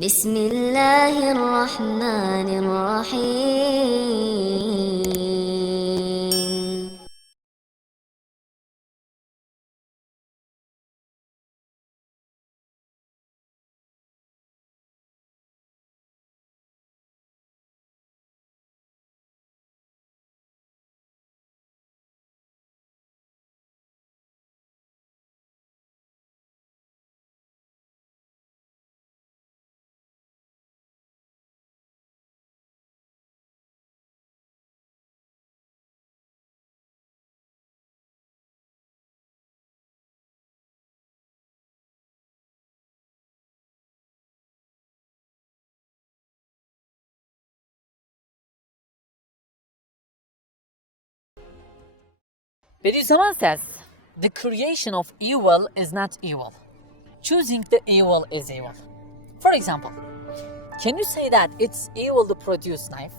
بسم الله الرحمن الرحيم. Someone says, the creation of evil is not evil. Choosing the evil is evil. For example, can you say that it's evil to produce knife?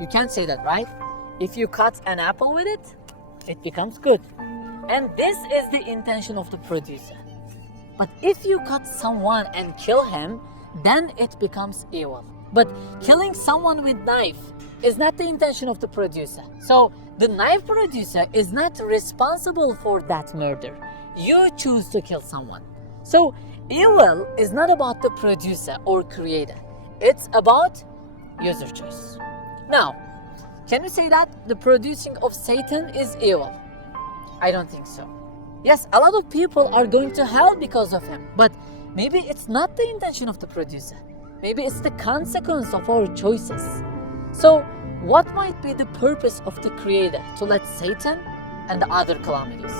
You can't say that, right? If you cut an apple with it, it becomes good. And this is the intention of the producer. But if you cut someone and kill him, then it becomes evil. But killing someone with knife is not the intention of the producer. So the knife producer is not responsible for that murder. You choose to kill someone. So evil is not about the producer or creator. It's about user choice. Now, can you say that the producing of Satan is evil? I don't think so. Yes, a lot of people are going to hell because of him, but maybe it's not the intention of the producer. Maybe it's the consequence of our choices. So, what might be the purpose of the Creator to let Satan and the other calamities?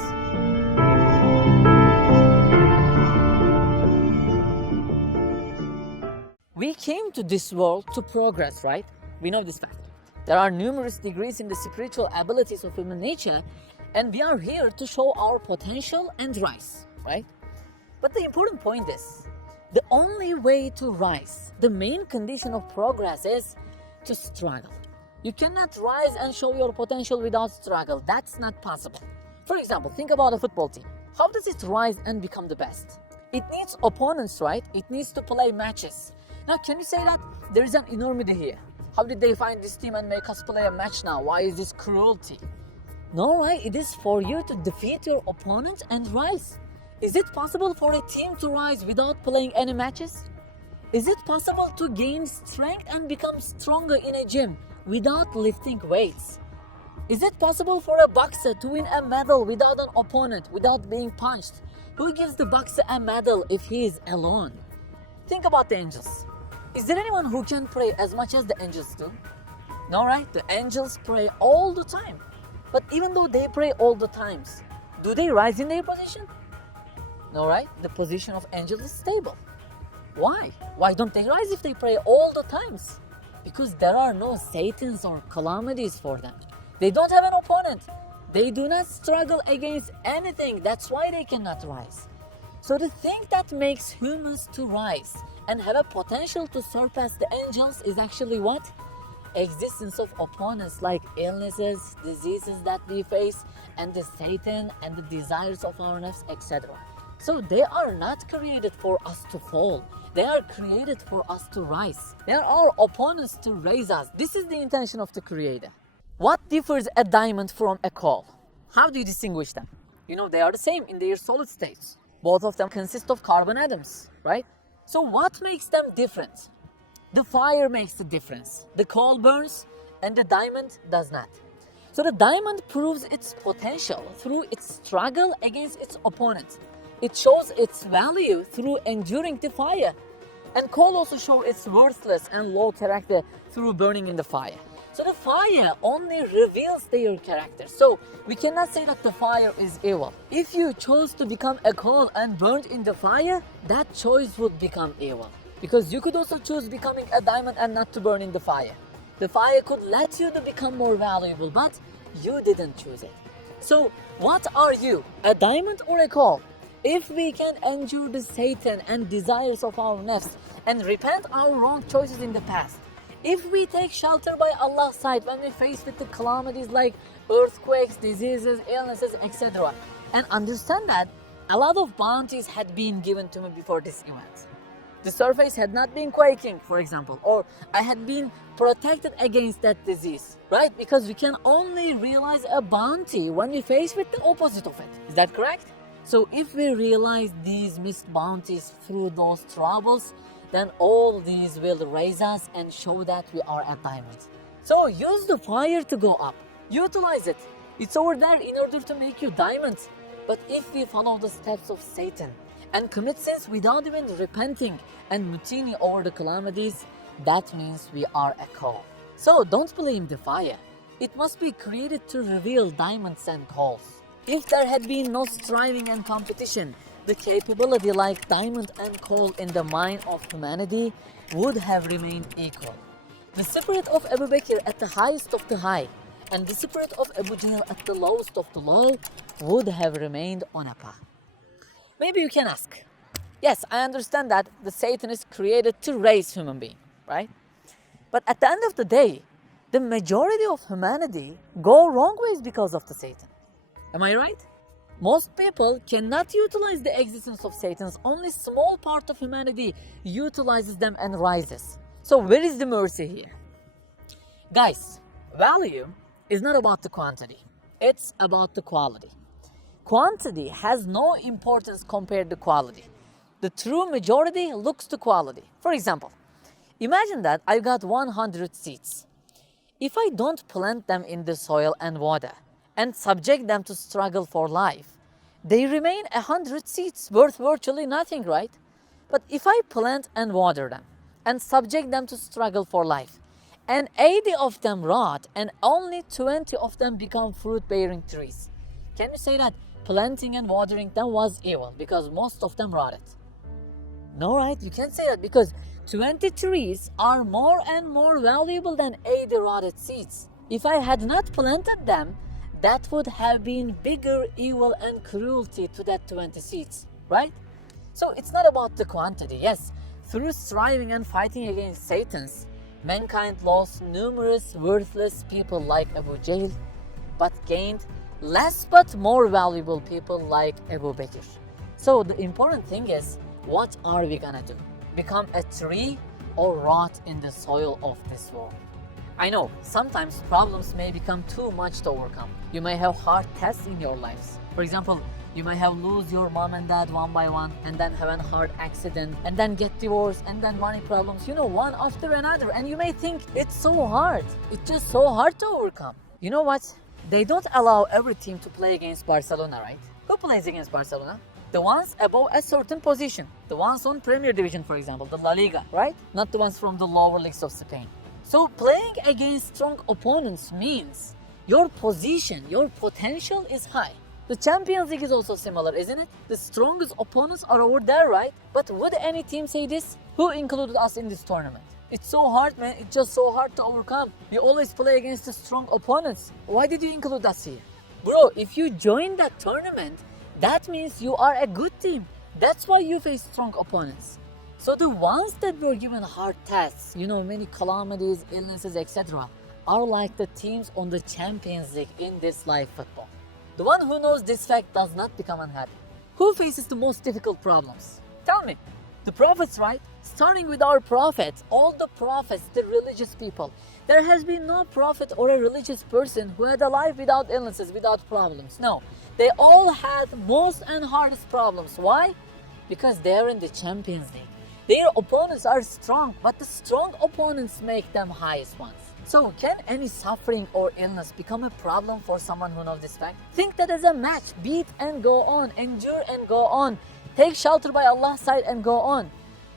We came to this world to progress, right? We know this fact. There are numerous degrees in the spiritual abilities of human nature, and we are here to show our potential and rise, right? But the important point is, the only way to rise, the main condition of progress is to struggle. You cannot rise and show your potential without struggle. That's not possible. For example, think about a football team. How does it rise and become the best? It needs opponents, right? It needs to play matches. Now, can you say that there is an enormity here? How did they find this team and make us play a match now? Why is this cruelty? No, right? It is for you to defeat your opponent and rise. Is it possible for a team to rise without playing any matches? Is it possible to gain strength and become stronger in a gym without lifting weights? Is it possible for a boxer to win a medal without an opponent, without being punched? Who gives the boxer a medal if he is alone? Think about the angels. Is there anyone who can pray as much as the angels do? No, right? The angels pray all the time. But even though they pray all the times, do they rise in their position? No, right? The position of angels is stable. Why? Why don't they rise if they pray all the times? Because there are no Satans or calamities for them. They don't have an opponent. They do not struggle against anything. That's why they cannot rise. So the thing that makes humans to rise and have a potential to surpass the angels is actually what? Existence of opponents like illnesses, diseases that we face, and the Satan and the desires of our nafs, etc. So they are not created for us to fall. They are created for us to rise. They are our opponents to raise us. This is the intention of the Creator. What differs a diamond from a coal? How do you distinguish them? You know, they are the same in their solid states. Both of them consist of carbon atoms, right? So what makes them different? The fire makes the difference. The coal burns and the diamond does not. So the diamond proves its potential through its struggle against its opponent. It shows its value through enduring the fire. And coal also shows its worthless and low character through burning in the fire. So the fire only reveals their character. So we cannot say that the fire is evil. If you chose to become a coal and burned in the fire, that choice would become evil. Because you could also choose becoming a diamond and not to burn in the fire. The fire could let you to become more valuable, but you didn't choose it. So what are you, a diamond or a coal? If we can endure the Satan and desires of our nafs and repent our wrong choices in the past, if we take shelter by Allah's side when we face with the calamities like earthquakes, diseases, illnesses, etc., and understand that a lot of bounties had been given to me before this event. the surface had not been quaking, for example, or I had been protected against that disease, right? Because we can only realize a bounty when we face with the opposite of it. Is that correct? So if we realize these missed bounties through those troubles, then all these will raise us and show that we are a diamond. So use the fire to go up. Utilize it. It's over there in order to make you diamonds. But if we follow the steps of Satan and commit sins without even repenting and mutiny over the calamities, that means we are a coal. So don't blame the fire. It must be created to reveal diamonds and coals. If there had been no striving and competition, the capability like diamond and coal in the mind of humanity would have remained equal. The spirit of Abu Bakr at the highest of the high and the spirit of Abu Jahl at the lowest of the low would have remained on a par. Maybe you can ask, yes, I understand that the Satan is created to raise human being, right? But at the end of the day, the majority of humanity go wrong ways because of the Satan. Am I right? Most people cannot utilize the existence of Satan's. Only small part of humanity utilizes them and rises. So where is the mercy here? Guys, value is not about the quantity. It's about the quality. Quantity has no importance compared to quality. The true majority looks to quality. For example, imagine that I've got 100 seeds. If I don't plant them in the soil and water and subject them to struggle for life, they remain 100 seeds worth virtually nothing, right? But if I plant and water them and subject them to struggle for life, and 80 of them rot and only 20 of them become fruit-bearing trees, can you say that planting and watering them was evil because most of them rotted? No, right? You can't say that because 20 trees are more and more valuable than 80 rotted seeds. If I had not planted them, that would have been bigger evil and cruelty to that 20 seeds, right? So it's not about the quantity. Yes, through striving and fighting against Satan's, mankind lost numerous worthless people like Abu Jahl, but gained less but more valuable people like Abu Bakr. So the important thing is, what are we gonna do? Become a tree or rot in the soil of this world? I know, sometimes problems may become too much to overcome. You may have hard tests in your lives. For example, you may have lose your mom and dad one by one, and then have a hard accident, and then get divorced, and then money problems, one after another. And you may think, it's so hard. It's just so hard to overcome. You know what? They don't allow every team to play against Barcelona, right? Who plays against Barcelona? The ones above a certain position. The ones on Premier Division, for example, the La Liga, right? Not the ones from the lower leagues of Spain. So playing against strong opponents means your position, your potential is high. The Champions League is also similar, isn't it? The strongest opponents are over there, right? But would any team say this? Who included us in this tournament? It's so hard, man. It's just so hard to overcome. You always play against the strong opponents. Why did you include us here? Bro, if you join that tournament, that means you are a good team. That's why you face strong opponents. So the ones that were given hard tests, many calamities, illnesses, etc., are like the teams on the Champions League in this live football. The one who knows this fact does not become unhappy. Who faces the most difficult problems? Tell me. The prophets, right? Starting with our prophets, all the prophets, the religious people. There has been no prophet or a religious person who had a life without illnesses, without problems. No. They all had most and hardest problems. Why? Because they are in the Champions League. Their opponents are strong, but the strong opponents make them highest ones. So can any suffering or illness become a problem for someone who knows this fact? Think that as a match, beat and go on, endure and go on, take shelter by Allah's side and go on.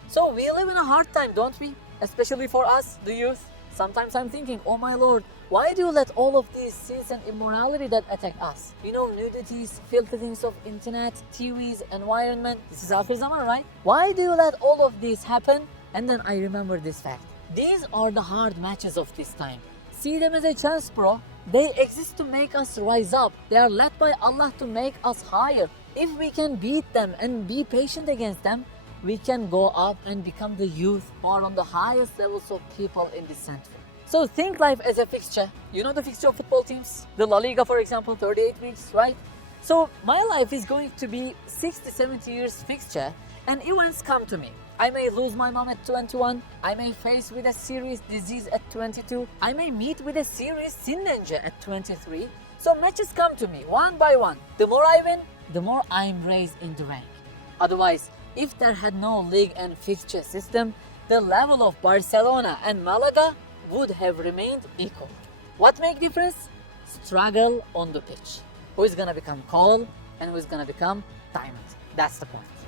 So we live in a hard time, don't we? Especially for us, the youth. Sometimes I'm thinking, oh my Lord, why do you let all of these sins and immorality that attack us? Nudities, filthy things of internet, TVs, environment. This is Akhir Zaman, right? Why do you let all of this happen? And then I remember this fact. These are the hard matches of this time. See them as a chance, bro. They exist to make us rise up. They are led by Allah to make us higher. If we can beat them and be patient against them, we can go up and become the youth who are on the highest levels of people in this century. So think life as a fixture. You know the fixture of football teams? The La Liga, for example, 38 weeks, right? So my life is going to be 60, 70 years fixture, and events come to me. I may lose my mom at 21. I may face with a serious disease at 22. I may meet with a serious sin danger at 23. So matches come to me one by one. The more I win, the more I'm raised in the rank. Otherwise, if there had no league and fixture system, the level of Barcelona and Malaga would have remained equal. What make difference? Struggle on the pitch. Who is gonna become coal and who is gonna become diamond? That's the point.